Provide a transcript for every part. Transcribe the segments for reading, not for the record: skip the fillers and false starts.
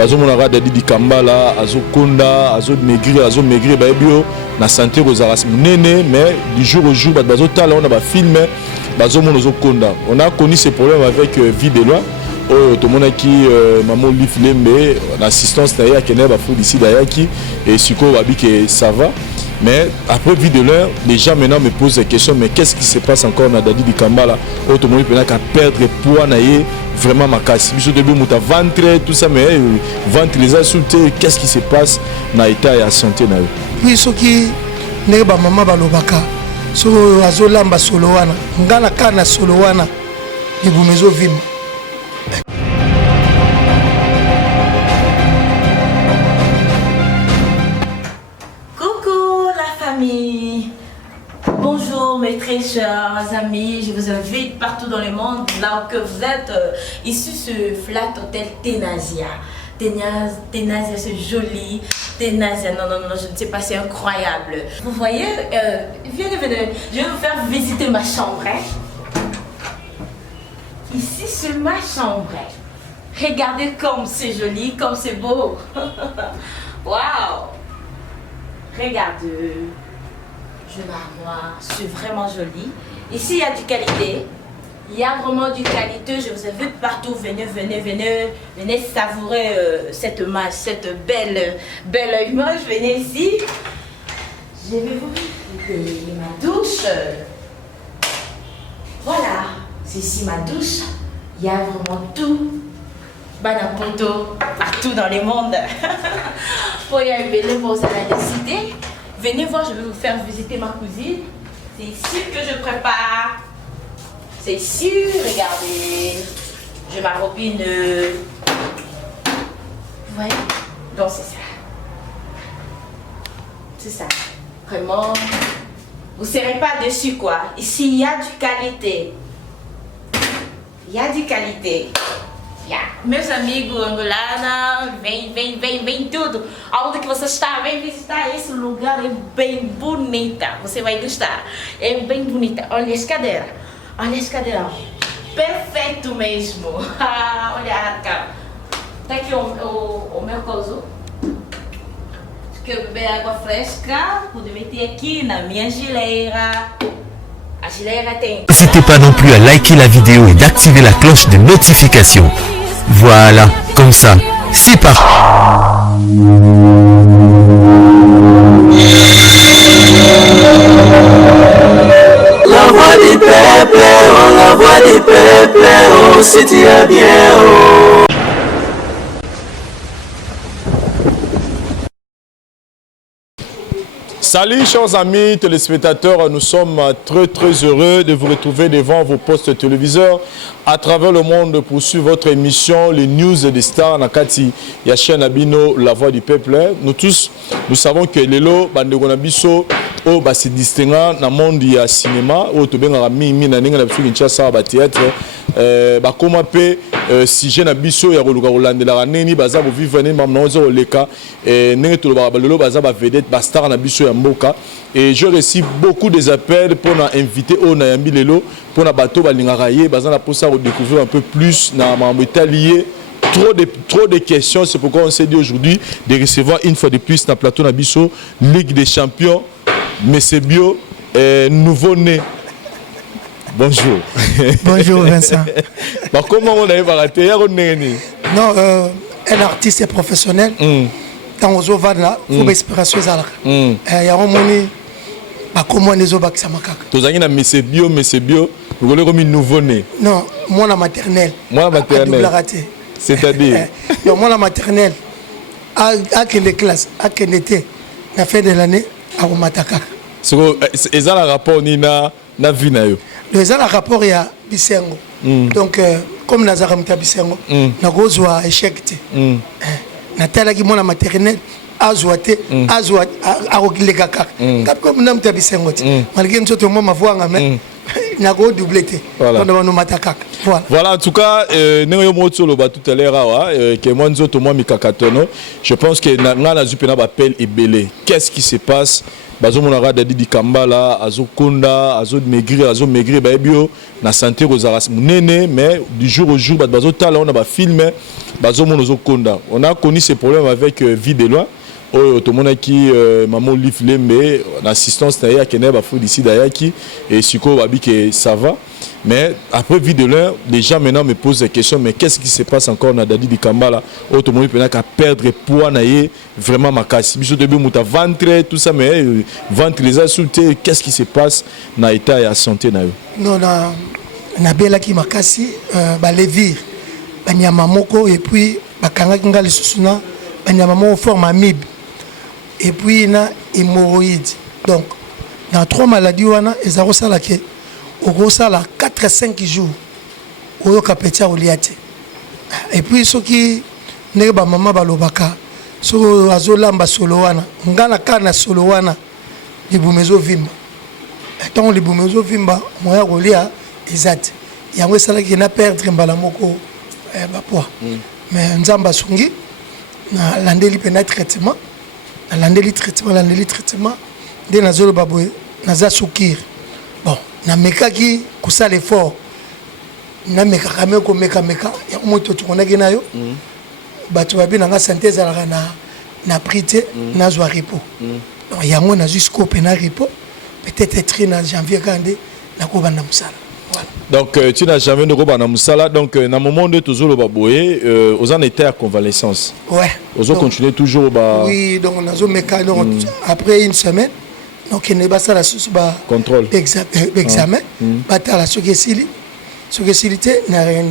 bazomona Dadi di Kambala azokonda maigrir bio na santé rosaras nene mais du jour au jour bazotala on a ba film bazomona ozokonda. On a connu ces problèmes avec vie de loi. Tout le monde qui maman Liflembe l'assistance d'ailleurs qui n'est pas fou d'ici d'ailleurs qui et Suko Wabi que ça va. Mais après vie de l'heure, les gens maintenant me posent des questions. Mais qu'est-ce qui se passe encore dans Dadi di Kambala? Tout le monde peut perdre poids naïe vraiment ma casse. Biso de l'eau ventre tout ça mais ventre les insultés. Qu'est-ce qui se passe dans l'état et la santé naïe? Oui, ce qui n'est pas maman balobaka. So azolamba solowana. Ngana kana solowana. Ibumezo vim. Bonjour mes très chers amis, je vous invite partout dans le monde, là où que vous êtes, ici sur Flat Hotel Tenasia. Tenasia c'est joli, Tenasia, non, je ne sais pas, c'est incroyable. Vous voyez, venez, je vais vous faire visiter ma chambre. Ici c'est ma chambre. Regardez comme c'est joli, comme c'est beau. Waouh! Regardez. Je m'armoire, c'est vraiment joli. Ici, il y a du qualité. Il y a vraiment du qualité. Je vous invite partout. Venez savourer cette match, cette belle image. Venez ici. Je vais vous montrer ma douche. Voilà, c'est ici ma douche. Il y a vraiment tout. Banapoto, partout dans le monde. Pour y arriver, vous allez décider. Venez voir, je vais vous faire visiter ma cousine. C'est ici que je prépare. C'est ici, regardez. J'ai ma robine. Vous voyez? Donc c'est ça. C'est ça. Vraiment. Vous ne serez pas dessus quoi. Ici, il y a du qualité. Il y a du qualité. Meus amigos angolanos, vem tudo. Aonde que você está, vem visitar esse lugar, é bem bonita. Você vai gostar. É bem bonita. Olha as cadeiras. Perfeito mesmo. Olha a arca. Tá aqui o meu coso. Quero beber água fresca. Pode meter aqui na minha geleira. N'hésitez pas non plus à liker la vidéo et d'activer la cloche de notification. Voilà, comme ça, c'est parti. La voix des peuples, oh, la voix des peuples, oh, c'était bien, oh. Salut chers amis téléspectateurs, nous sommes très heureux de vous retrouver devant vos postes téléviseurs à travers le monde pour suivre votre émission, les news des stars, Nakati, Yachien Abino, la voix du peuple. Nous tous, nous savons que Lelo, Bandegonabiso, oh, bah, c'est distinguant dans le monde du cinéma, oh, tu bien rami, mina, n'enga, n'absolu, n'chassa, bah, théâtre, bah, comment peut, si j'ai n'abiso, y'a roluga rolande, la raneni, bah, ça, vous vivez, n'enga, n'enga, leka, n'enga, tout le bah, lelo, bah, ça, bah, vedette, bah, star, n'abiso, Mboka. Et je reçois beaucoup des appels pour inviter au Nayambi Lelo pour na bateau balingaraye bazana pour ça redécouvrir un peu plus na mambo lié trop de questions. C'est pourquoi on s'est dit aujourd'hui de recevoir une fois de plus na plateau na biso Ligue des Champions Monsieur Bio nouveau-né. Bonjour. Bonjour Vincent. Bah, comment on avait raté hier Non, un artiste professionnel. Dans aux ovales, il faut inspiration. Il y a un moment comment les obaks ça makaka. Tous les gens Monsieur Bio, vous voulez comme nouveau-né. Non, moi la maternelle. Moi la maternelle. C'est-à-dire. Non, moi la maternelle. À quelle classe, à quelle été, la fin de l'année, à Omataka. C'est ça le rapport ni na vie na yo. Le ça le rapport il y a Bisengo. Donc comme Nazaram Bisengo, na gozwa échec té. Natala qui mona maternelle azouate azouate arogile kaka. Comme nam Bisengo té. Malgré nsoto moi ma voix ngame. nako doublé te Voilà. on va matakaka voilà. Voilà, en tout cas, Nengo Motso le tout à l'heure, que moi nous autres moi mikakatono, je pense que na zupena appel est belé. Qu'est-ce qui se passe? Bazo monara dadi di Kambala, azo konda, azo maigrir ba bio na santé rosaras munene, mais du jour au jour bazo tala on a ba filmer, bazo monozo konda. On a connu ces problèmes avec vie de loin. Tout le monde qui maman Lif Lembe, l'assistance d'ailleurs qui n'est pas fou d'ici d'ailleurs qui et Siko Babi que ça va. Mais après vie de l'un, les gens maintenant me posent des questions. Mais qu'est-ce qui se passe encore dans Dadi di Kambala? Tout le monde peut qu'à perdre poids naïe vraiment ma casse. Biso début muta ventre tout ça mais ventre les insultés. Qu'est-ce qui se passe dans l'état et la santé naïe? Non na bela ki makasi ba levir ba nyama moko et puis ba kanga kinga lisusuna ba nyama moko forme amibe et puis na hémorroïde. Donc dans 3 maladies wana ezaro sala ke au sala 4 à 5 jours oyo kapetia oliate. Et puis ceux qui ne ba mama balobaka so azolamba solo wana ngana kana solo wana libumezo vimba. Tant libumezo vimba moya rolia exact. Yango sala ki na perdre mbala moko ba poids. Mais nzamba sungi na landeli pena traitement. Na landeli traitement de na zolo baboye na za soukir. Bon, na mekaki kusala effort. Na meka meka ya moto tukonaki nayo. Bato babi na santé za na prité na zo repos. Donc yango na jusqu'au pena repos. Peut-être être en janvier quand na ko banda musala. Donc tu n'as jamais de roba na musala donc na moment de toujours le baboye aux en état convalescence. Ouais. Aux continuer toujours ba. Oui, donc on a zo meka donc après une semaine donc il n'est pas ça la sous ba contrôle. Exact examen. Bata la suggesili n'a rien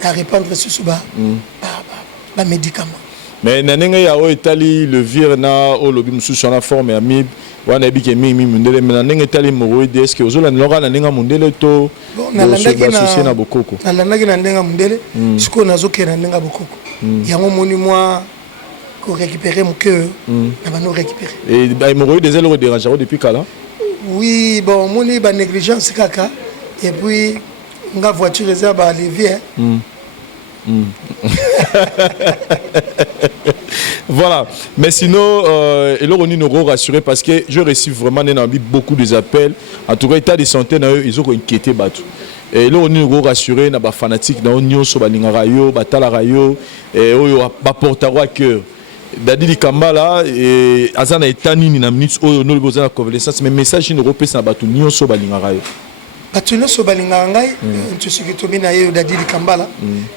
à répandre sous ba médicament. Mais nanenga ya o etali le vir na o lobi musu sur la forme amib wana bike mimi mundele mais nanenga etali moroide est-ce que ozola nloka nanenga mundele to na landaki na bokoko na landaki na ndenga mundele siko nazoke na ndenga bokoko yango moni moi ko récupérer mon cœur na ba no récupérer et ba hémorroïde des ailes dérange depuis kala. Oui bon moni ba négligence kaka et puis nga voiture réserve à levier. Voilà, mais sinon, et là on est nous rassuré parce que je reçois vraiment beaucoup de appels. En tout cas, état de santé, ils ont inquiété battu. Et là on est nous rassuré, na ba fanatique, na on sur ba lingarayo, ba talarayo, et oyo ba portaro à cœur. Dadi di Kambala et azana etani ni na minutes oyo no besoin de convalescence, mais message ni européen na ba tout nyo so ba lingarayo. Batuno so balinga ngai ntusuki tomina ye Dadi di Kambala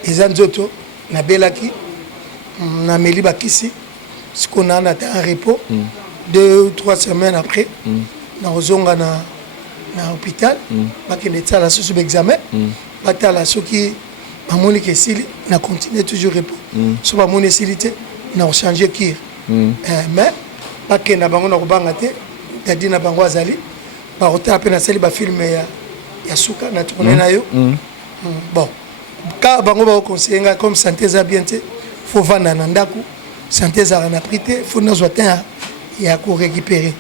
eza nzoto na belaki na meli bakisi sikona na ta repos 2 ou 3 semaines après na ozonga na hôpital bakende tsala susu examen batala soki bamoni ke sili na continuer toujours repos so bamoni silité na changer kir mais bakenda bango na kobanga te Dadi na bango azali ba rota pe na sali ba film ya suka na tourner na yo bon ka bango ba conseiller comme santé za bien te faut vendre na ndaku santé za na prité faut na zo temps ya ko récupérer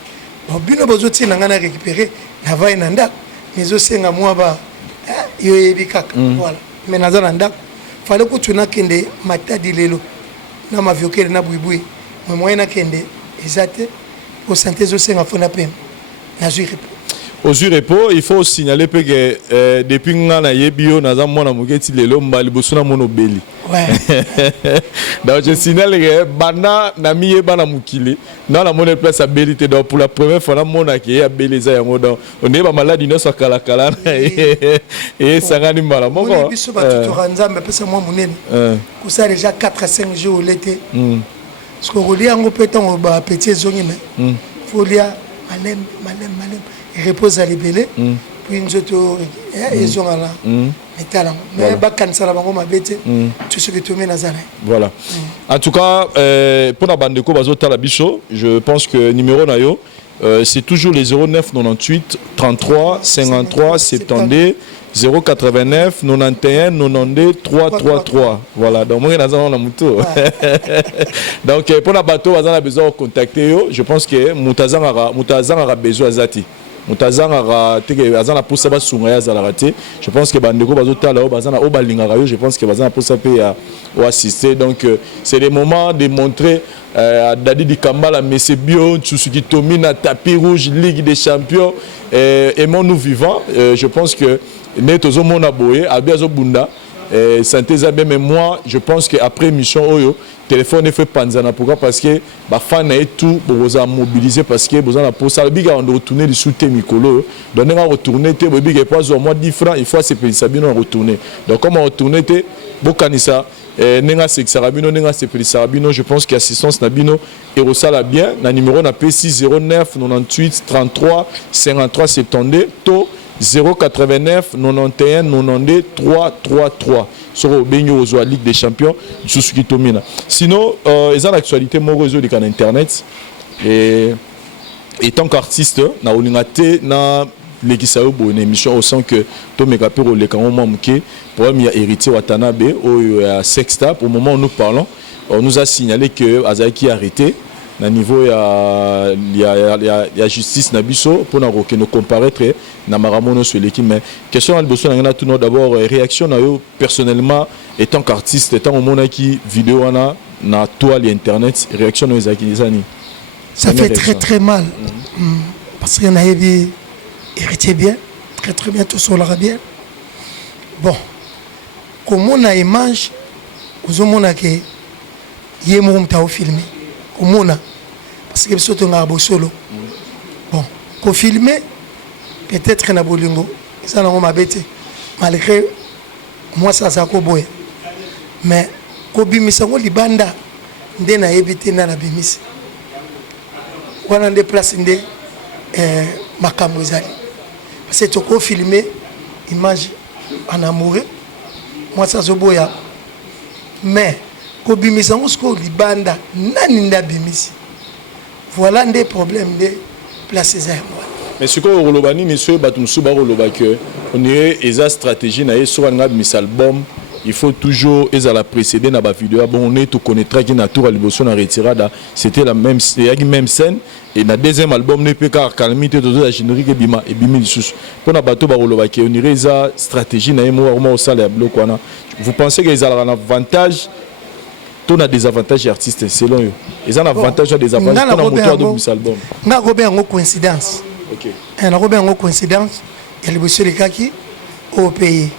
bon bino bozo tina ngana récupérer na vai na ndaku mais zo senga moi ba yo yebi kaka voilà mais na za na ndaku fallait ko tuna kende matadi lelo na maviokele na buibui mais moi na kende exacte pour santé zo senga faut na peine na zo Aux repos, il faut signaler que depuis ngana yebio naza mona mugeti lelo mbali bosuna mono beli. Ouais. Donc je signale que bana na miye bana mukili na la mona place à belité donc pour la première fois na mona qui a beleza yango donc on est ba maladie no sakala kala et sangani mala moko. On biso ba tutora nzambe pesa moi munene. Ko ça déjà 4 à 5 jours l'été. Parce que relia yango peton ba petit zongi mais folia malem repose à libellé puis nous autres ils ont là métal mais ba kanisa la bango mabete tout ce que tu mets nazana. Voilà. En tout cas pour la bande ko bazota la bicho, je pense que numéro na yo c'est toujours les 09 98 33 53 72 089 91 92 333. Voilà, donc moi on a muto. Donc pour la bateau on a besoin de contacter yo, je pense que Moutazan aura besoin zati. mutazanga teke azana posa ba sunga ya zala raté. Je pense que bandeko bazotala o bazana o balinga rayo, je pense que bazana posa pe ya ou assister. Donc c'est des moments de montrer Dadi Di Kambala, Messe Bio, Tsusuki Tomina, tapis rouge, Ligue des Champions, aimons-nous vivants. Je pense que Netozo Monaboye, Abiazo Bunda, santé Zabé, mais moi, je pense qu'après mission Oyo, téléphone est fait panzana. Pourquoi? Parce que les fans et tout, vous avez mobilisé parce que vous avez posé le big on doit retourner le soutien Mikolo. Donc on va retourner, le big est pas au moins 10 francs, il faut c'est payer ça bien on retourner. Donc comment retourner, Bokanisa. Nenga Sarabino, Nenga Sarabino, je pense qu'assistance Nabino et Rosala bien. Le numéro n'a pas 609 98 33 53 72 to 089 91 92 333 sur le Benyo aux Ligue des Champions Suzuki Tomina. Sinon, ils ont l'actualité mon réseau de internet et tant qu'artiste, na olingate na l'équipe une émission au sens que Tomeka Pero le Kamoma Mke pour un héritier Watanabe au Sexta au moment où nous parlons on nous a signalé que Azaki a arrêté na niveau il y a justice nabiso pour nous comparaître na maramono sur l'équipe mais question alboso na tout d'abord réaction na yo personnellement étant qu'artiste étant au monde qui vidéo na toile internet réaction na Azaki Zani ça fait très mal parce qu'il y en a héritier bien, très bien, tout ça l'aura bien. Bon, comme on a image, vous avez que y a mon tao filmé, comme on a, parce que c'est un arbre solo. Bon, qu'on filme, peut-être un abolingo, ça n'a pas bêté, malgré moi ça ça koboy. Mais quand bimisa on libanda, ndena éviter na la bimis. On a déplacé ndé makambo ezali. Parce que tu as filmé image en amoureux, moi ça se boya. Mais quand tu as un libanda, nani bimisi. Voilà des problèmes de placer ça. Mais ce que Rolobani, monsieur Batumsu Baroloba, on est une stratégie sur un album. Il faut toujours la précéder dans la vidéo. Bon, on est tout connaîtra qui n'a tout à l'émotion en retirada. C'était la même scène. Et dans le deuxième album, on peut pas calamité de la générique et bima et bimi sous. Pour la bateau baroloba qui on irait la stratégie na moi au salaire bloc. Vous pensez qu'ils ont un avantage? Tout a des avantages artistes selon eux. Ils ont un avantage et des avantages pour le moteur de l'album. On a Robert en coïncidence. Ok. On a Robert en coïncidence. Il y a le monsieur Lekaki au pays.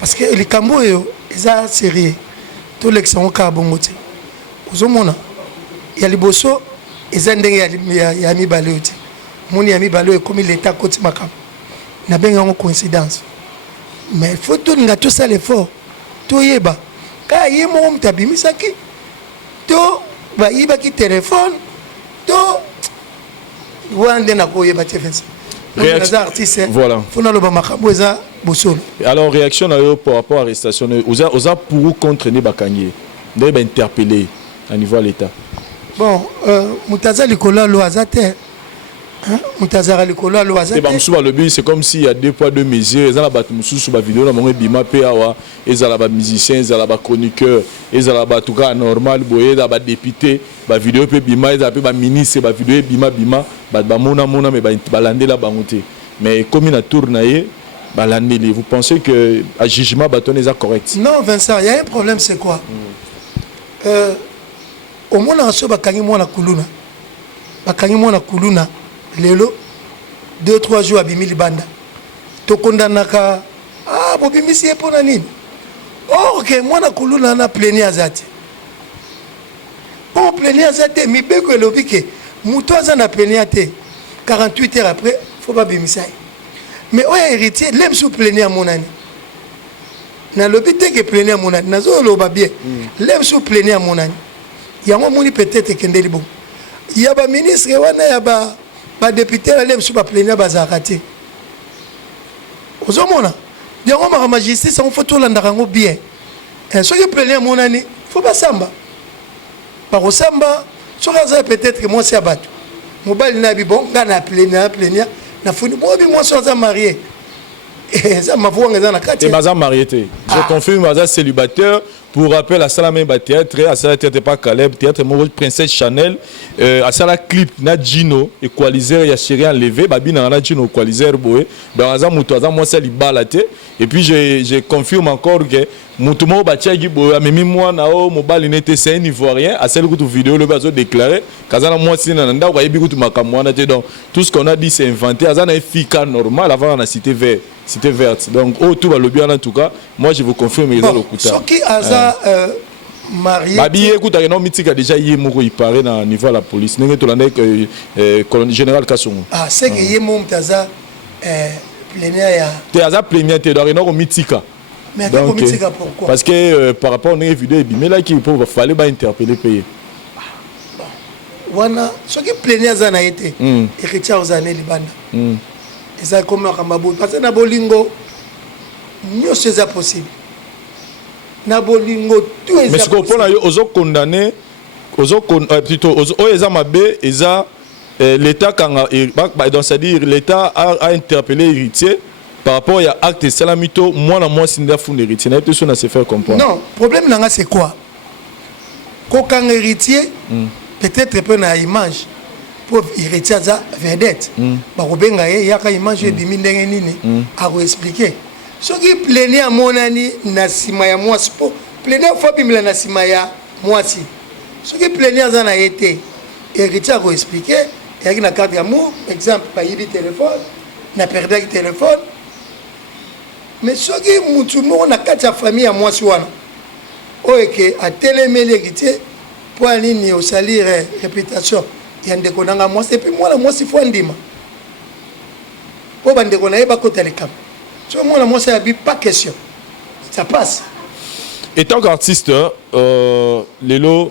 Parce que les Cambodgiens, ils ont sérieux. Tous les qui sont au Cabongote. Vous avez il y a les bossos, ils ont des amis balés. Mon ami balé comme il est à côté de ma cam. Il y a bien une coïncidence. Mais il faut tout ça l'effort. Tout y est bas. Quand il y a mon tabi misaki, tout va y avoir qui téléphone, tout. Voilà, alors réaction par rapport à l'arrestation, vous avez pour contre Bakangi, vous avez interpellé à niveau de l'État. Bon, Moutaza Likola Loazate, Moutaza Likola Loazate. C'est comme s'il y a deux poids deux mesures. Ils ont la battu sur la vidéo, ils ont bima PAWA, ils ont la musicien, ils ont la chroniqueur, ils ont la tout cas normal, ils ont la député, la vidéo peut bima, ils ont la ministre, la vidéo bima bima, mona mona mais balande la bangoté. Mais comme il a tourné, vous pensez que le jugement bâton est correct? Non, Vincent, il y a un problème, c'est quoi? Au moins, on a reçu Bakangi Mwana Kuluna. Bakangi Mwana Kuluna, Lelo, 2-3 jours à Bimili Banda. To kondanaka, ah, Bobimi si pour nanine. Oh, ok, Mwana Kuluna na pléni azati. Bon, pléni azati, mi beko elobike, Moutoza na pléni ate. 48 heures après, il faut pas bimisa. Mais on a héritier, l'aime sous pléni à mon année. Na l'hôpital qui pléni à mon année, na zo loba bien. L'aime sous pléni à mon année. Il y a un moment peut-être qu'il y a bon. Il y a un ministre, il y a un député, il y a un pléni à Bazarate. Vous avez il y a un magistrat, il faut tout l'andarango bien. Et ce qui est pléni à mon année, il ne faut pas samba. Par au samba, peut-être que moi c'est abattu. Mon bal n'a pas bon, gana pléni, na fini moi je suis marié et ça m'a vu dans la carte. Et bazar marié Je confirme Aza célibataire. Pour rappel, à Salamé théâtre, à Salamé théâtre pas Caleb, théâtre Moro Princesse Chanel, à Salamé clip na Gino équaliseur ya chéri enlevé, babi na Gino équaliseur boé, dans Aza Moutoaza moi c'est libalate. Et puis je confirme encore que Moutomo batia gibo a mimi moi na o mobile n'était c'est un ivoirien, à celle que tu vidéo le bazo déclaré, kazana moi si nanda ko yebi kutu makamwana te donc tout ce qu'on a dit c'est inventé, Azana est fika normal avant la cité verte. C'était verte. Donc, tout va le bien en tout cas. Moi, je vous confirme. Bon, le ce qui a marié. Babi, écoute, non, Mitik a déjà eu mon il dans niveau de la police. N'est-ce pas colonel général Kassongo. Ah, c'est que Yémoum Taza plénière. Taza plénière, tu dois non Mitika. Mais Mitika pourquoi? Parce que par rapport à une vidéo, mais là, il fallait pas interpeller payer. Wana, ce qui plénière a été. Héritier aux années Libana. Et ça comme un Ramabo. Parce que Nabolingo, mieux c'est possible. Nabolingo, tout est possible. Mais ce qu'on peut aux condamnés, plutôt aux Ezamabé, l'État, c'est-à-dire l'État a interpellé l'héritier par rapport à l'acte de Salamito, moi, c'est un héritier. Ça n'a pas fait comprendre. Non, le problème, c'est quoi? Quand un héritier, peut-être peut avoir une image. Pour héritier za vedette ba kobenga ye yaka image de mindenge nini a expliquer ce qui plénier à monani na sima ya mwasi po plénier fois bimela na sima ya mwasi ce qui plénier za na été héritier a expliquer et na carte d'amour exemple pa yibi téléphone na perdre téléphone mais ce qui mutu mo na carte ya famille ya mwasi wana oeke a télémélé héritier pour nini au salir réputation. Il y a des gens moi et puis moi c'est faut ndima pour bande qu'on a pas côté les cam sur moi c'est pas question ça passe. Étant qu'artiste Lelo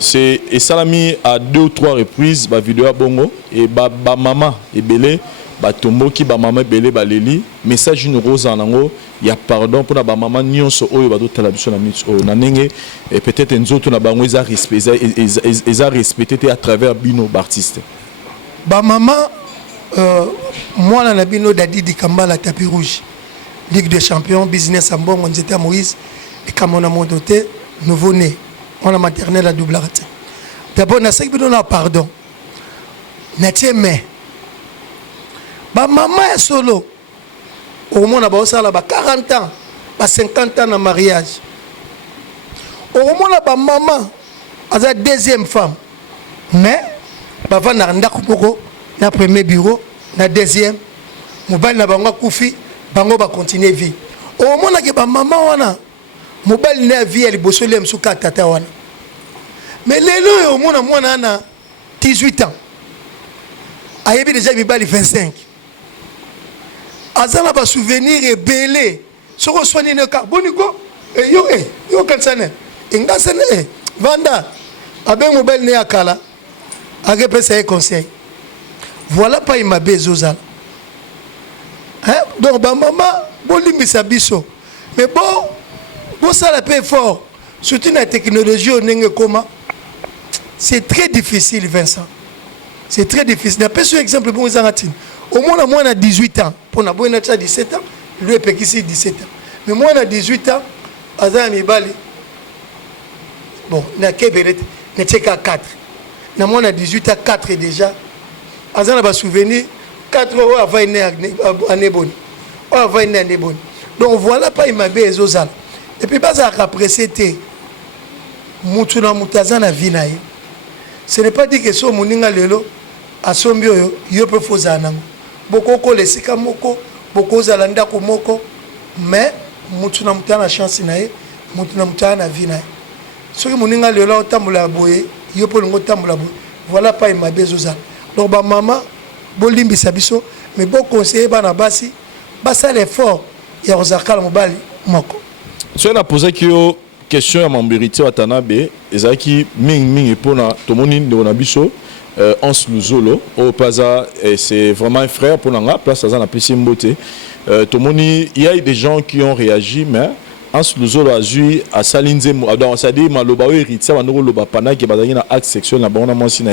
c'est et Salami à 2 ou 3 reprises ba vidéo à bongo et ba maman et belé ba tombo ki ba maman belé ba leli message une rose en ango il y a pardon pour la ba maman nyonso oyo ba do television na minute o na nenge et peut-être nzoto na bango eza respecté à travers bino artiste ba maman moi na bino dadi di Kambala tapis rouge Ligue des champions business ambongo nzeta Moïse et Kamona Mondoté nouveau né on a maternelle à double raté d'abord na sek bino na pardon na tieme ba maman est solo au moins ba osala ba 40 ans ba 50 ans na mariage au moins ba maman aza deuxième femme mais ba va na ndako moko na premier bureau na deuxième mobile na bango kufi bango ba continuer vie au moins que ba maman wana mobile na vie elle bosole msuka tata wana mais lelo au moins mwana na 18 ans ayebi déjà bibali 25 azana ba souvenir rebelle soko soigner ne carbonico yo kansane ingasane vanda abe mobile ne akala age pesa e conseil voilà pas ima bezozala hein donc ba maman bolimbisa biso mais bon ça la paix fort surtout la technologie on nenge comment c'est très difficile Vincent c'est très difficile n'a pas ce exemple pour Zangatine. Au moins, moi, on a 18 ans. Pour na 17 ans, lui, il ici 17 ans. Mais moi, on a 18 ans, Azan Mibali. Bon, na Kéberet, n'a qu'à 4. Moi, on a 18 ans, 4 déjà. Azan a souvenir, 4 ans avant une année bonne. Avant une année bonne. Donc, voilà pas, il m'a bien Zozal. Et puis, pas à apprécier, Moutuna Moutazan a vie. Ce n'est pas dit que ce Mouninga Lelo, à son bio, il peut faire ça. Beaucoup les sika moko, beaucoup zalanda moko, mais mutuna mutana chance nae, mutuna mutana vie nae. Ce que moninga le la tambula boye, yo po ngo tambula boye. Voilà pas ma bezoza. Donc ba maman bolimbi sabiso, mais bon conseiller bana basi, basa l'effort ya ozakala mobali moko. Si on a posé que question à mon mérité à Tanabe, ezaki ming epona tomoni de onabiso. Ans Luzolo au Plaza c'est vraiment un frère pour l'anga place à la Pessimboté tomoni il y a des gens qui ont réagi mais Ans Luzolo a joué à Salinze donc ça dit maloba héritier banoko loba pendant que bazaki na acte sexuel na bango na mwasi na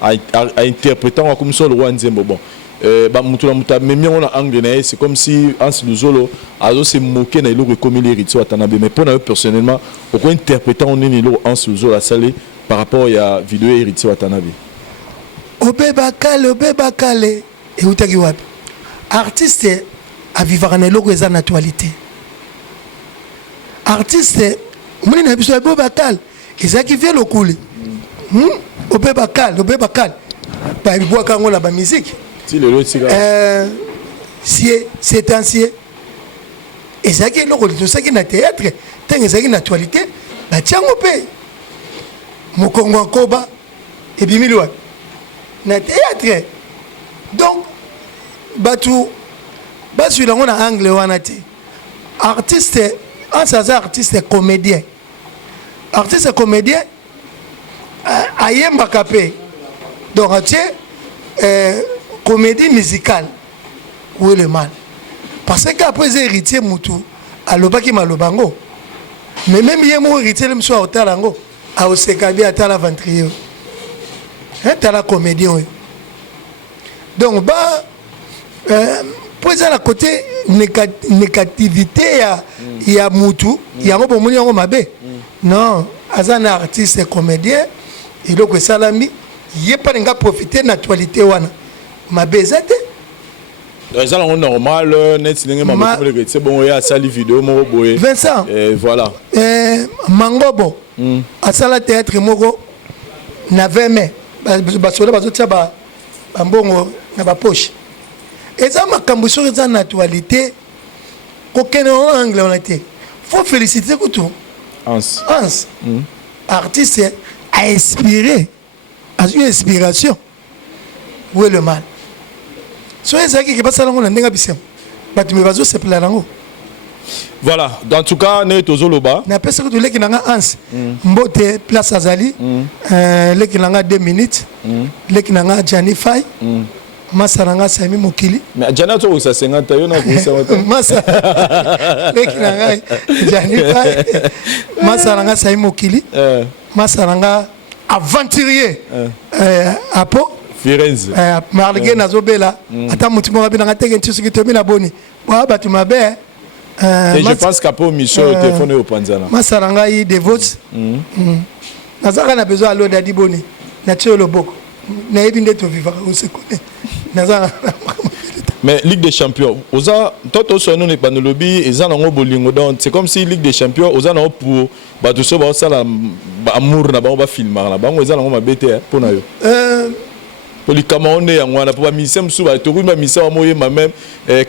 a interprétant comme ça le roi Nzembo bon mutula memi on a anglais, c'est comme si Hans Luzolo a se moqué na iloko comme l'héritier Watanabe. Mais pour nous personnellement, pourquoi interpréter on est l'ilo Hans Luzolo à salé par rapport à vidéo héritier Watanabe? Obebakale et utaki wapi. Artiste a vivre na iloko eza naturalité. Artiste moni na biso Obebakale ezaki vient le couler. Obebakale ba biboa kango na ba musique. Si le lot c'est ancien. Et ça qui est le ça qui est théâtre, tant ça qui est actualité, bah tiens on paye. Mon Congo Koba et bimilwa. Na théâtre. Donc batu sur la on a anglais wanati. Artiste, en ça artiste comédien. Artiste comédien ayemba kapé. Donc tu comédie musicale, où est le mal? Parce qu'après les héritiers Moutou, à l'obaki malobango, mais même hier mon héritier le monsieur au talango, à Osekabi à tala ventrier, hein tala comédien. Donc bah pour ça la côté négativité il y a Moutou, il y a un bon moyen en mabe. Non, un artiste comédien, et donc salami, il y a pas de profiter de l'actualité wana. Ma bezate ça on normal net c'est bon il y a sali vidéo mo boye Vincent voilà Mangobo à sala théâtre moko na 20 mai basola bazotia ba mbongo na ba poche et ça makambo sur eza actualité kokene en anglais on a été faut féliciter kutu Hans artiste a inspiré a une inspiration où est le mal. Soyez qui passe à voilà, dans tout cas, nous sommes Zoloba. Na pesa que les qui n'ont Hans, Mbote place Azali, les qui n'ont 2 minutes, les qui n'ont Gianni Fay, Masaranga Sami Mokili. Mais Gianni to ça 50 yo na ko 50. Masa. Les qui n'ont Gianni Fay, Masaranga Sami Mokili, Masaranga aventurier, Apo. Firenze. Marligué Nazobela, attends, mon rabbi n'a pas tout ce qui te met la bonne. Bah, tu m'as bien. Et je pense qu'après au mission, le téléphone est au Panzana. Masaranga y des votes. Nazara n'a besoin à l'eau d'Adiboni. Nature le boko. Naïbin de tout vivre, on se connaît. Nazara. Mais Ligue des Champions, oza toto sono ne panolobi eza nango bolingo donc c'est comme si Ligue des Champions oza nango pour ba tout ça ba sala amour na ba filmer na bango eza nango mabete pour na yo. Pour les Camerounais yango na pour ba misem sou ba to ba misem moye même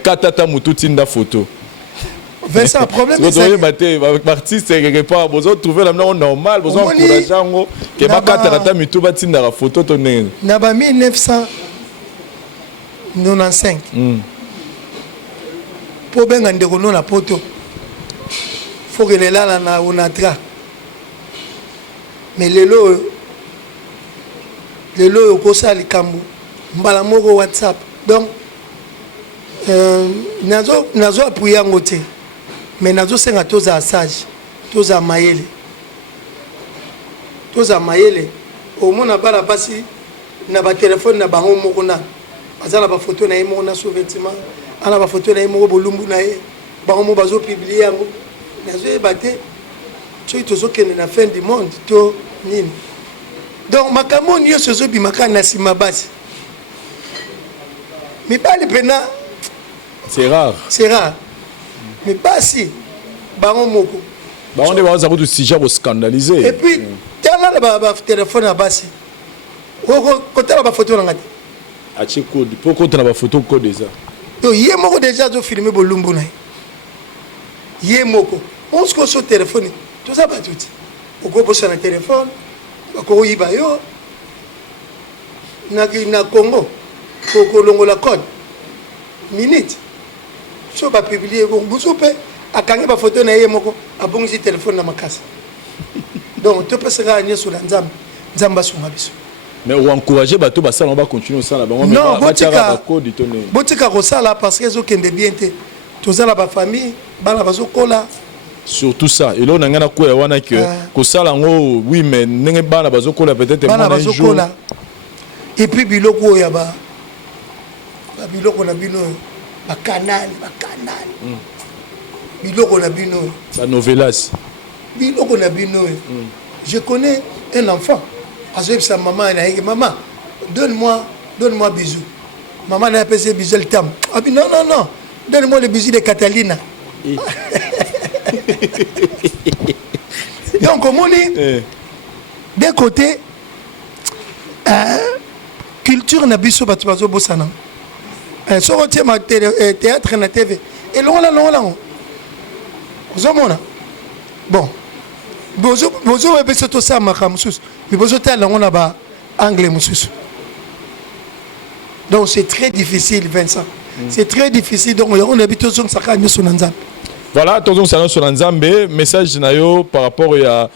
katata mututinda photo. Vincent problème c'est que baté avec artiste quelque part besoin trouver la normal besoin encourager ngo que ba katata mutu batinda la photo to ne. Na ba 1995 pour benga ndeko non la poto faut que les là na unatra mais lelo okosa likambo mbala moko WhatsApp donc nazo appuyer yango te mais nazo senga toza sage toza mayele au mona bala basi na ba téléphone na bango moko na azala ba photo na yemo na sous-vêtement ana ba photo na yemo bolumbu na ye bango mo bazo publier yango nazo ebate tu tozo kene na fin du monde to nini. Donc makambo nyo sozo bimaka na sima basi mais pas le pena c'est rare mais basi bango moko on est dans un sujet pour scandaliser et puis tala ba téléphone à basi ko tala ba photo na ngati a che code pourquoi tu na ba photo code déjà to yé moko déjà zo filmer bolumbu na yé moko on se ko sur téléphone tout ça ba tout ko posa na téléphone ko yiba yo na Congo ko longola code minute so ba publier ko busupe akanga ba photo na yé moko abongi téléphone na makasi donc to pesa ga nyeso la nzamba sunga biso mais ou encourager bato ba ça on va continuer ça là ba non botika ko sala parce que zo kende bien te to zala ba famille bala bazo kola surtout ça et là on a ngana ko ya wana que ko sala ngo oui mais ndenge bana bazo kola peut-être bana bazo kola et puis biloko ya ba biloko na bino bakanal biloko na bino la novelas biloko na bino je connais un enfant sa maman na yeke maman donne-moi bisous maman n'a pas ces bisous le tam non donne-moi le bisou de Catalina donc on dit d'un côté culture na biso batu bazo bosana so on tient ma théâtre na TV et longa ozomona bon bozo epesa to sa makamususu mais bozo tala ngona ba anglais mususu donc c'est très difficile Vincent c'est très difficile donc on habite sur saka nyoso na nzambe voilà tozong sana sur nzambe message na yo par rapport ya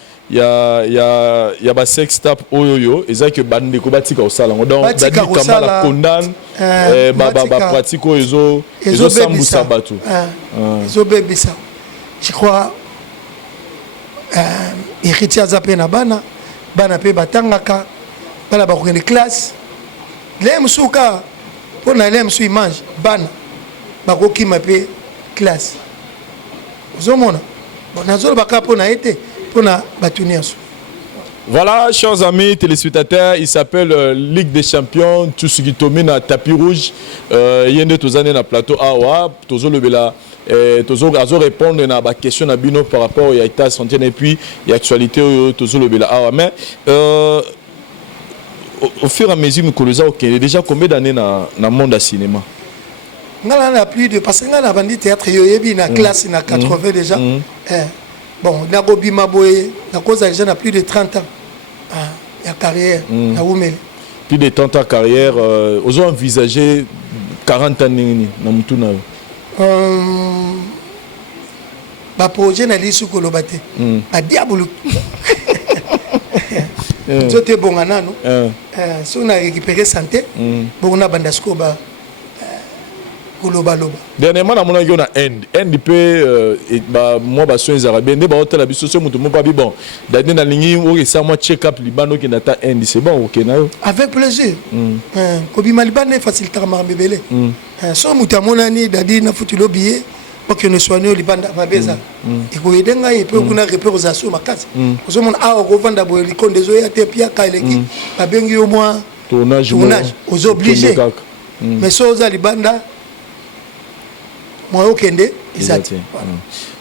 ba sex tap oyoyo ezaki bande ko batika osala donc dadi kamba la condamne ba pratique oyo ezo sambusa batu ezo bebisa je crois héritier azape na bana pe batangaka bana bakokende classe lem suka pona lem su image bana bakokima pe classe ozomona bon nazolo baka pona ete pona batuniaso. Voilà, chers amis téléspectateurs, il s'appelle Ligue des Champions, tout ce qui domine à tapis rouge. Il y a des années dans le plateau Awa, toujours le bela, toujours répondre à la question à Bino par rapport à l'état santé et puis l'actualité toujours le bela Awa. Mais au fur et à mesure que nous avons déjà combien d'années dans le monde du cinéma? Ngala na plus de parce que ngala bandi théâtre yoyebi na classe na 80 déjà. Bon, na bobima boye na cause déjà na plus de 30 ans. La carrière na Oumel. Plus de 30 ans de carrière, vous avez envisagé 40 ans na mutuna. Ba projet na lisu kolobate. Ba diabolo. Zote bongana no. Si on a récupéré santé, bon na bandasko ba dernièrement, on a eu un end peut moi baso les arabiens ne ba hôtel la biso mutu mo pas bon d'aller na ligne ou ça moi check up libano qui n'ata end c'est bon OK na avec plaisir kobi maliban ne facilite ma bébélé so mutu monani dadi na futulo billet pour que ne soigne libanda mabeza et ko edenga et peut kuna repérer aux assos makasi ozo mon a ko vanda bo likon des oya te pia ka eleki ba bengi au moins tournage aux obligés mais so za libanda.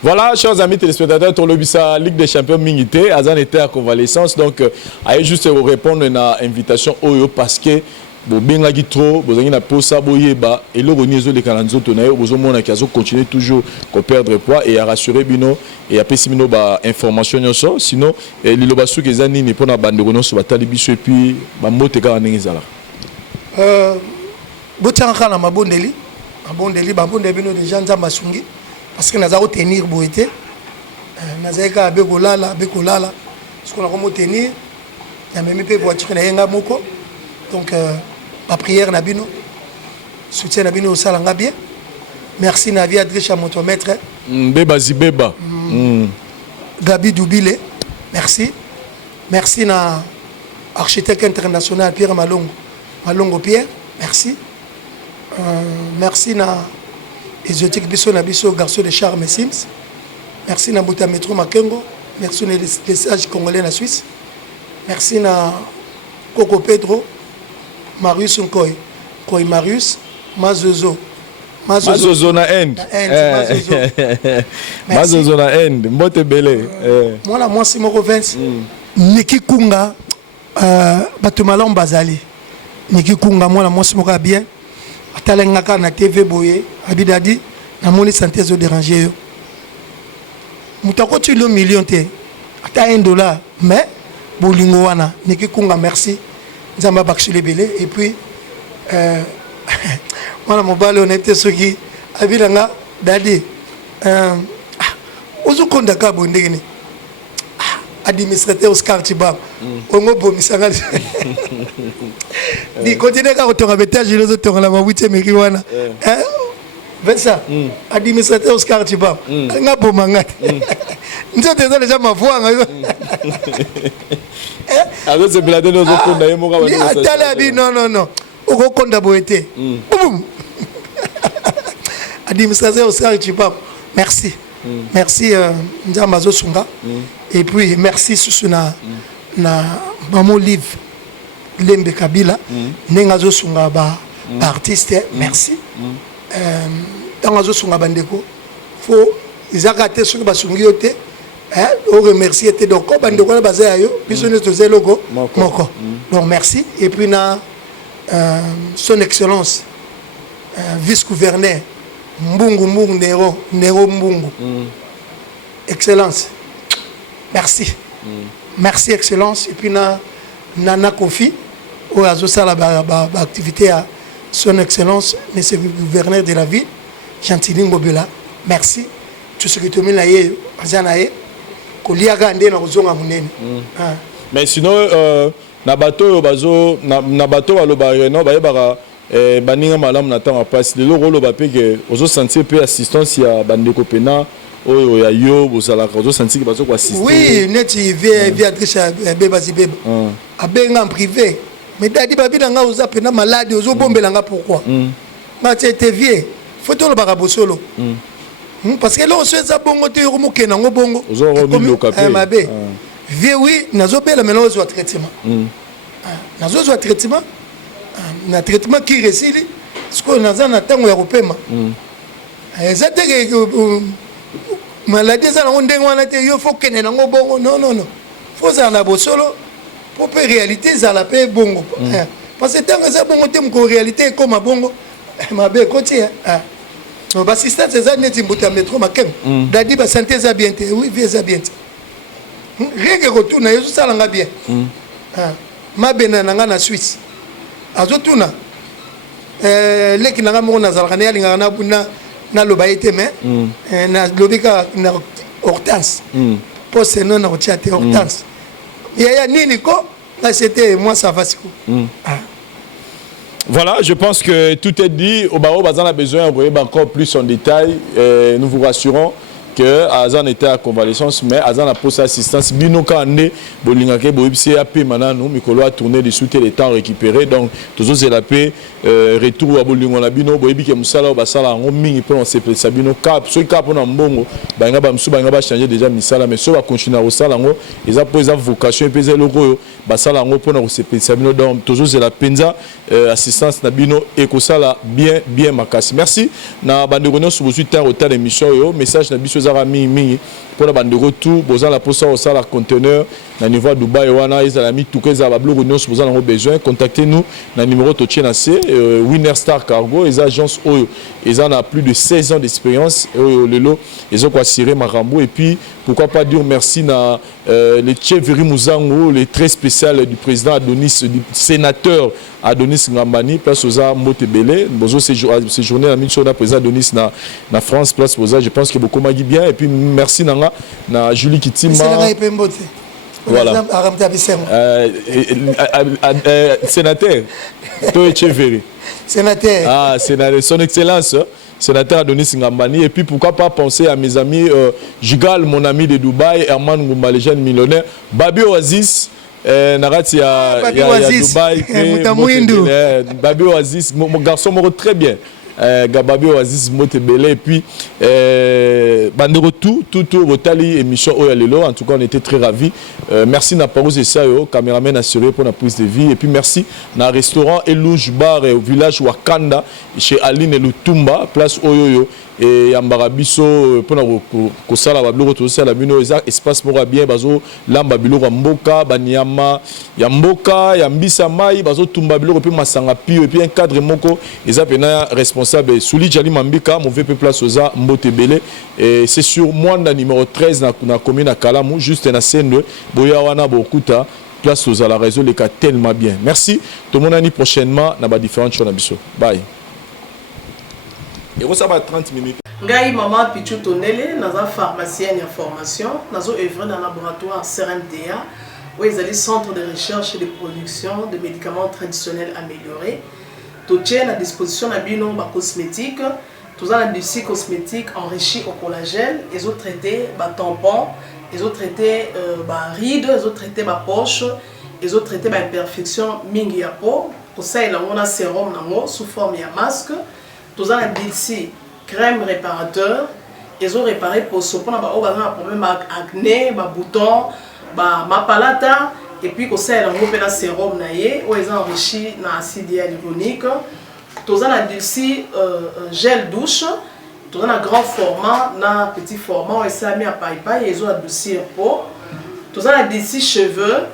Voilà, chers amis téléspectateurs, Tolobisa Ligue des Champions Mingité, Azan était à convalescence, donc allez juste répondre à une invitation Oyo parce que bon bien trop, vous avez une pause boyeba et le renier de Kalanzo Tonayo, vous avez un continuer toujours à perdre poids et à rassurer Bino et à passer Bino ba information sinon les lobasu que zani n'est pas na bande renon sur batalibiso et puis ba mote ka nengizala. Botianga na mabondeli abondeli babonde bino déjà nzamba sungi parce que naza ko tenir boité nazaka bekolala ce qu'on a comme tenir na même pe voiture na yenga moko donc ma prière na bino soutien na bino au salanga bien merci na vie adresse à mon maître beba zibeba Gabi Doubile merci na architecte international Pierre Malongo Pierre merci. Merci na exotique biso na biso garçon de charme Sims. Merci na Bouta Metro Makengo. Merci les sages congolais na Suisse. Merci na Coco Pedro, Marius Nkoy, Koy Marius, Mazozo na end. Mazozo na end. Mbote belé. Moi c'est Moko Vince. Niki Kunga Batumala Mbazali. Niki Kunga moi c'est Moko bien. Atalengaka na TV boye abidadi na moni santé zo déranger yo mutako tu le million te ata $1 mais bolingo wana niki kunga merci nzamba bakshile belé et puis voilà mon balo on était soki abidanga dadi ozo konda ka bondegene administrateur Oscar Tibab ongo bomisanga di continuer ka kotonga betage les autres la 8e meriwana Vincent administrateur Oscar Tibab nga bomanga nzote za déjà mavuanga alors c'est blade nos konda yemo ka ba non oko konda boete boum administrateur Oscar Chipam. Merci. Merci Nzambazo Sunga. Et puis merci Susuna na Mamo Live Lembe Kabila. Nengazo Sunga ba artiste. Merci. Tangazo Sunga bandeko. Faut izakate soki basungi yote. On remercie et donc bandeko na bazayo. Biso ne toze logo moko. Donc merci. Et puis na son excellence vice-gouverneur Mbungu Nero Mbungu. Excellence. Merci. Merci excellence. Et puis Nana Kofi au Azosala activité à son excellence monsieur le gouverneur de la ville Chantiling Bobula. Merci. Tout ce que tu m'as dit azanae koliaga ndé na kozonga munene. Mais sinon na bateau bazo na bateau aloba no bayebaka baninga malamu na temps passe le rôle bapé que ozo sentir peu assistance ya bandeko pena oyo ya yo bozala ozo sentir que bazo ko assister. Oui, neti via Trisha beba zibeba. Abenga en privé. Mais dadi babi nga oza pena malade ozo bombela nga pourquoi? Ma tete vie. Faut to le barabosolo. Parce que là on se za bongo te yo moke na ngo bongo. Ozo romi lokape. Mabe. Vie oui, nazo bela mélange wa traitement. Nazo wa traitement. Na traitement qui réussit ce qu'on a dans tango ya kopema ezate que maladie ça on ndengwana te yo faut kenena ngo bongo non faut ça na bosolo pour pe réalité ça la pe bongo parce que tango ça bongo te ko réalité comme bongo mabe koti no assistance ça neti mbuta métro makem dadi ba santé ça bien te oui vie ça bien rien que retour na yo ça langa bien mabe na nga na Suisse azotuna leki nanga moko nazalaka ne yalinga na loba ete mais na lobika na Hortense poste non na kotia te Hortense ya nini ko là c'était moi ça va siko. Voilà, je pense que tout est dit. Au Baro Bazan a besoin de voir encore plus en détail. Nous vous rassurons que Azan était à convalescence, mais Azan a posé assistance. Bino Kande, Bolingake, Boipsi, AP Mananou, Mikolo a tourné dessus les temps récupérés. Donc, tous ces lapés, retour à Bolingona Bino, Boibi Moussala, Basala, Roming, on s'est fait Sabino Cap, ce Cap on a Mbongo, Banga Bamsou, Banga va changer déjà Missala, mais ça va continuer au Salango, ils ont posé vocation, ils ont logo, Basalango, pour nous s'est fait Sabino, donc, tous ces Penza, assistance Nabino, et Kosala, bien Makasi. Merci. Na Banderono, sous vos 8 heures au temps d'émission, message Nabiso. Pour la bande de retour, vous avez la poste au salaire conteneur, dans le niveau de Dubaï, ils ont mis tout que ça va bloquer nous, vous avez besoin, contactez-nous dans le numéro de TNC, Winner Star Cargo, les agences Oyo, ils ont plus de 16 ans d'expérience, ils ont quoi cirer Marambo, et puis pourquoi pas dire merci à les Tcheveri Mouzango, les très spécial du président Adonis, du sénateur Adonis Ngambani, place aux arts Motebele, Bozo séjourné à Minchona, président Adonis na France, place aux arts, je pense que beaucoup m'a dit bien, et puis merci na Julie Kitima. Voilà. Sénateur, toi Tcheveri. Sénateur. Ah, sénateur, son excellence. Sénateur Adonis Ngambani. Et puis pourquoi pas penser à mes amis Jigal, mon ami de Dubaï, Herman Ngoumba, le jeune millionnaire, Babi Oasis, Narati à Dubaï, Babi Oasis, mon garçon me très bien. Gababi Oasis Motebele et puis Bandero tout Rotali émission Oyalelo. En tout cas on était très ravis. Merci na Parouze et Sayo caméraman assuré pour la prise de vie et puis merci na restaurant Elouj Bar au village Wakanda chez Aline Lutumba place Oyoyo et Yambara Biso pour na sala bablo to sala bino espace mora bien bazo lamba biloko mboka banyama ya mboka ya mbisa mai bazo tumba biloko pe masanga pio et puis un cadre moko eza pena responsable Souli Jali Mambika mon VP place oza Mbotebele et c'est sur moi numéro 13 na commune à Kalamu juste na scène boya wana bokuta place oza la réseau les cas tellement bien. Merci tout le monde année prochainement na ba différentes choses na biso. Bye. Et ça va 30 minutes. Ngai maman Pichu Tonele, naza pharmacienne en formation, nazo œuvre dans le laboratoire CRMDA, où ils allaient centre de recherche et de production de médicaments traditionnels améliorés. Tout est à disposition de bino ba cosmétique, tout ça des cosmétiques enrichis au collagène, ils ont traité ba tampon, ils ont traité ba rides, ils ont traité ba poche, ils ont traité ba imperfection mingi ya peau, pour ça il a un sérum nango sous forme de masque. Tout ça, crème réparateur. Ils ont réparé pour ce qu'on a un problème avec acné, bouton, mapalata, et puis qu'on sait un sérum naïe, où ils ont enrichi dans l'acide hyaluronique. Tous on a aussi gel douche, tous on a grand format, na petit format, et ça mis à paille, ils ont adouci un pot. Tous on a d'ici cheveux.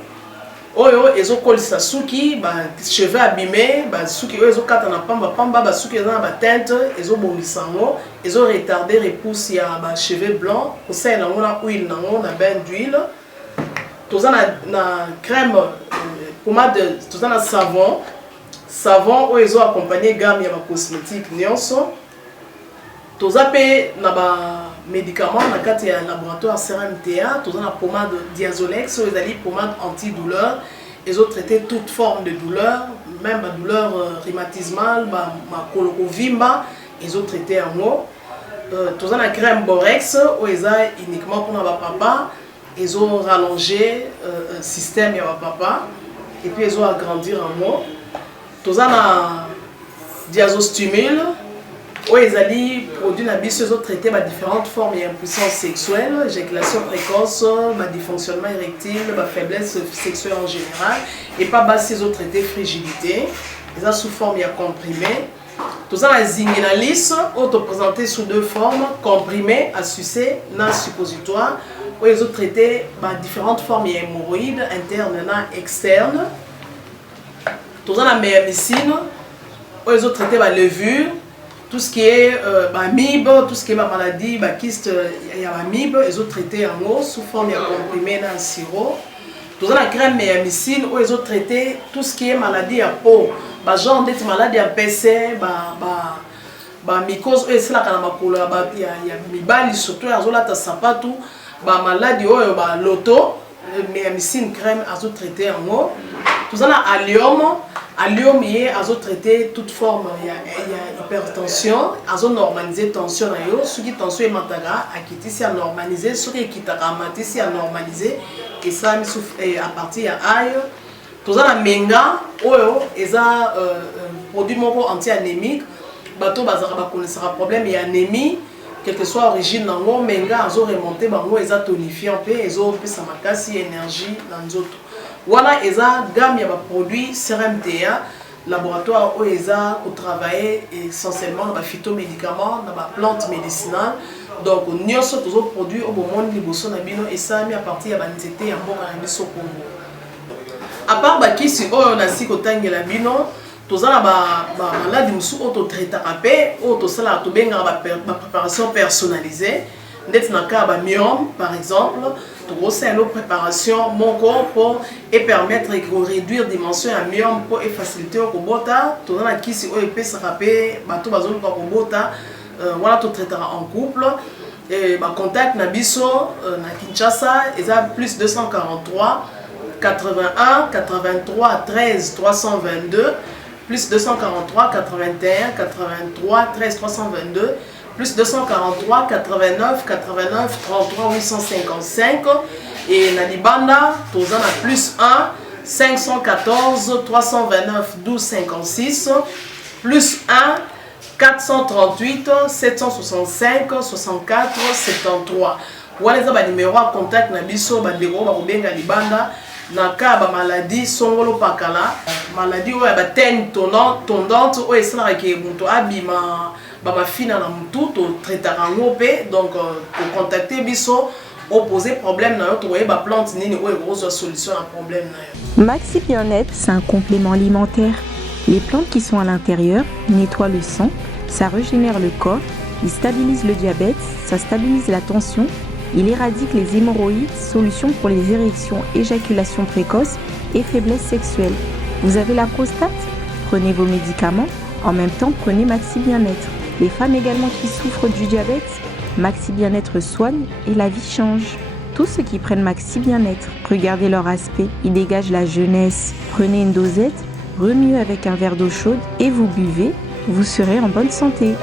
Ils ont collé sa souki, cheveux abîmés, souki ils ont quatre en pamba, souki ils ont la teinte, ils ont bondi sango, ils ont retardé repousse il y a cheveux blancs, au sein de la huile, na bain d'huile. Tous on a crème, pommade, tous on a savon, ils ont accompagné gamme ya cosmétique nyonso. Tous on a médicaments dans le laboratoire CRMTA, tous on a pommade Diazolex, ils ont pommade antidouleur, ils ont traité toute forme de douleur, même la douleur rhumatismale, ma colorovimba, ils ont traité en haut. Tous on a crème Borex, où ils ont uniquement pour notre papa, ils ont rallongé le système de papa, et puis ils ont agrandi en haut. Tous on a Diazostimule, où ils ont produit ils ont traité différentes formes d'impuissance sexuelle, éjaculation précoce, dysfonctionnement érectile, faiblesse sexuelle en général, et pas ils ont traité frigidité, ils ont sous forme comprimé. Tout ça, la zinginalis, présenté sous deux formes, comprimé à sucer, non suppositoire, où ils ont traité différentes formes d'hémorroïdes internes et externes. Tout ça, la méamycine, où ils ont traité la levure. Tout ce qui est MIB, tout ce qui est maladie, kyste, il y a MIB, ils ont traité en eau sous forme de comprimé dans le sirop. Tout ça, la crème méamycine, où ils ont traité tout ce qui est maladie à peau. Genre d'être maladie à PC, mycose, c'est là qu'il y a mibali, surtout, ils ont là, sapatou, maladie, l'auto, méamycine crème, ils ont traité en eau. Tout ça, la allium. Allium, ils ont traité toute forme, il y a hypertension, ils ont normalisé la tension. Ceux qui tension est mataga, à normalisé, ceux qui est à normalisé, et ça à partir de aïe. Tout ça, la menga, ils ont produit anti-anémique, bateau connaissent un problème, il y a anémie, quelle que soit l'origine, menga, ils ont remonté, ils ont tonifié un peu, ils ont fait sa macassi énergie dans les autres. Voilà, ils ont gamme de produits CRMTA, laboratoire où ils ont travaillé essentiellement dans les phytomédicaments, dans les plantes médicinales. Donc, nous avons tous les produits au moment de l'Ibosso et ça mis à partir de l'anxiété et de Congo. À part qui si on a si côté la bino, tous les maladies qui sont auto-traitées, tous les préparation personnalisée. Dans le cas de myome, par exemple, c'est une préparation pour permettre de réduire la dimension de myome pour faciliter le bota. Tout le monde qui peut se rappeler, tout le monde voilà, tout traitera en couple. Et contact Nabiso, na Kinshasa, ils ont plus 243 81 83 13 322, plus 243 81 83 13 322. Plus 243 89 89 33 855 et na Libanda tous on a plus 1 514 329 12 56 plus 1 438 765 64 73. Voilà ça numéro à contact na biso ba deko ba kobenga Libanda na ka ba maladie songolo pakala maladie oya ba teigne tondante o esala ke muto abima baba fina na mutu to traitera ngopé donc pour contacter biso opposer problème na yo to ba plante nini o grosse solution à problème na yo. Maxi Bien-être, c'est un complément alimentaire. Les plantes qui sont à l'intérieur nettoient le sang, ça régénère le corps, il stabilise le diabète, ça stabilise la tension, il éradique les hémorroïdes, solution pour les érections, éjaculation précoce et faiblesse sexuelle. Vous avez la prostate? Prenez vos médicaments, en même temps prenez Maxi Bien-être. Les femmes également qui souffrent du diabète, Maxi Bien-être soigne et la vie change. Tous ceux qui prennent Maxi Bien-être, regardez leur aspect, ils dégagent la jeunesse. Prenez une dosette, remuez avec un verre d'eau chaude et vous buvez, vous serez en bonne santé.